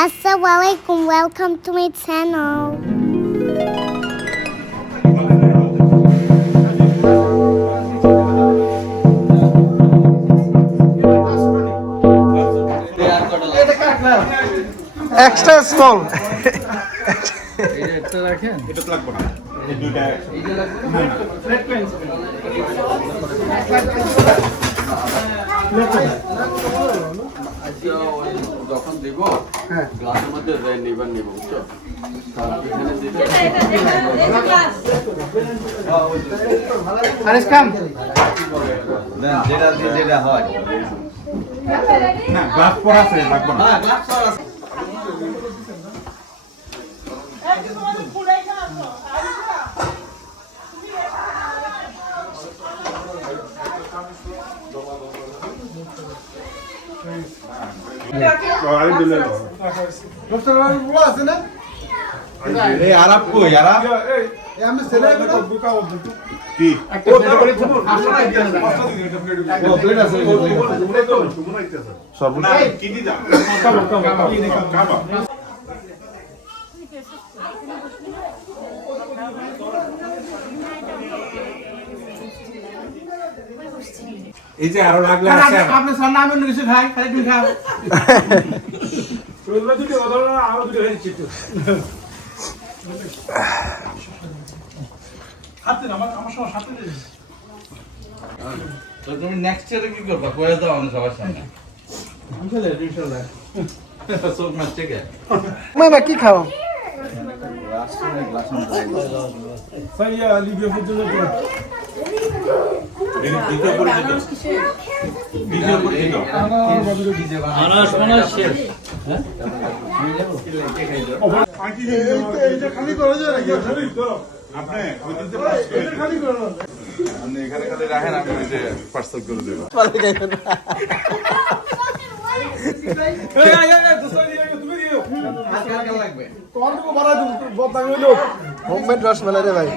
Assalamualaikum, welcome to my channel. Extra small এটা রাখেন এটা তো লাগবে না এই দুইটা যখন দিব গ্লাসের মধ্যে নিবার নিব বুঝছো যেটা হয় না গ্লাস পরা আছে লাগবে না আরে দিলে এই আরব কই আরব এই আমি ছেলে কি সর্বনা কি দি দাও খাবা এই যে আরো লাগলে আছে আপনি সামনে আমি অন্য কিছু খাই খালি তুমি খাও রোজলা দুটো বদল না আরো দুটো হয়েছে তো হাতে না আমার সব হাতে দে তো তুমি নেক্সট ইয়ারে কি করবা কয়ে দাও আমাদের সবার সামনে ইনশাআল্লাহ সব মাছ থেকে মামা কি খাও সাইয়া লিবিয়া পর্যন্ত এই দ্বিতীয় পরিচিত দ্বিতীয় পরিচিত মানস শেষ এইটা খালি করে যায় নাকি খালি করো আপনি ওই দিতে এটা খালি করো আপনি এখানে খালি রাখেন আমি ওই যে পার্সেল করে দেব হোমমেড রসমালাই রে ভাই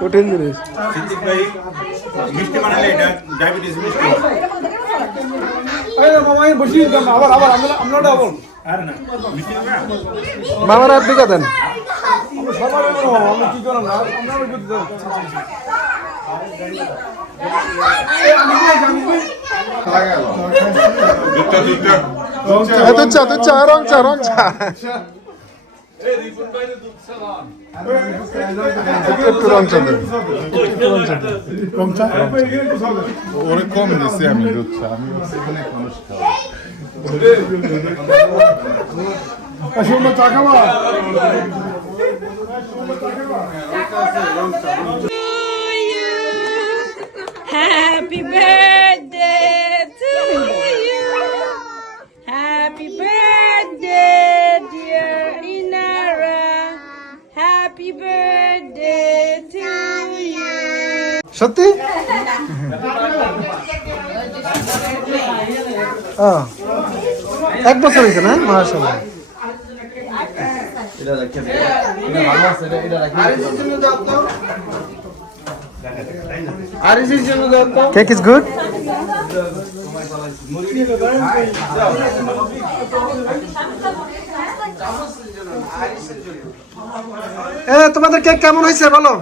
কঠিন জিনিস সিদ্দিক ভাই মিষ্টি বানালে এটা ডায়াবেটিস মিষ্টি আরে না মিষ্টি না মামার হাত দিকে দেন তুই চা রং চা একটু রং চা দেন ওরে কম দিছি আমি দুধ চা আমি অনেক মানুষ Happy birthday to you. Happy birthday, dear Inara. Happy birthday to you. সত্যি এক বছর হয়েছে না মাশাআল্লাহ এটা রাখেন এটা ভালো আছে এটা রাখেন কেক ইজ গুড তোমাদের কেক কেমন হয়েছে বলো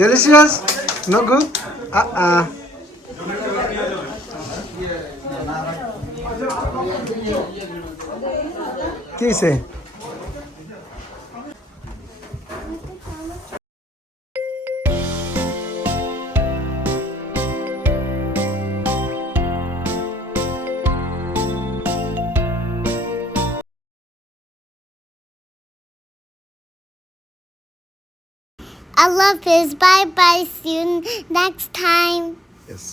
ডেলিশিয়াস নো গুড কি হয়েছে I love this. Bye bye. See you next time. Yes.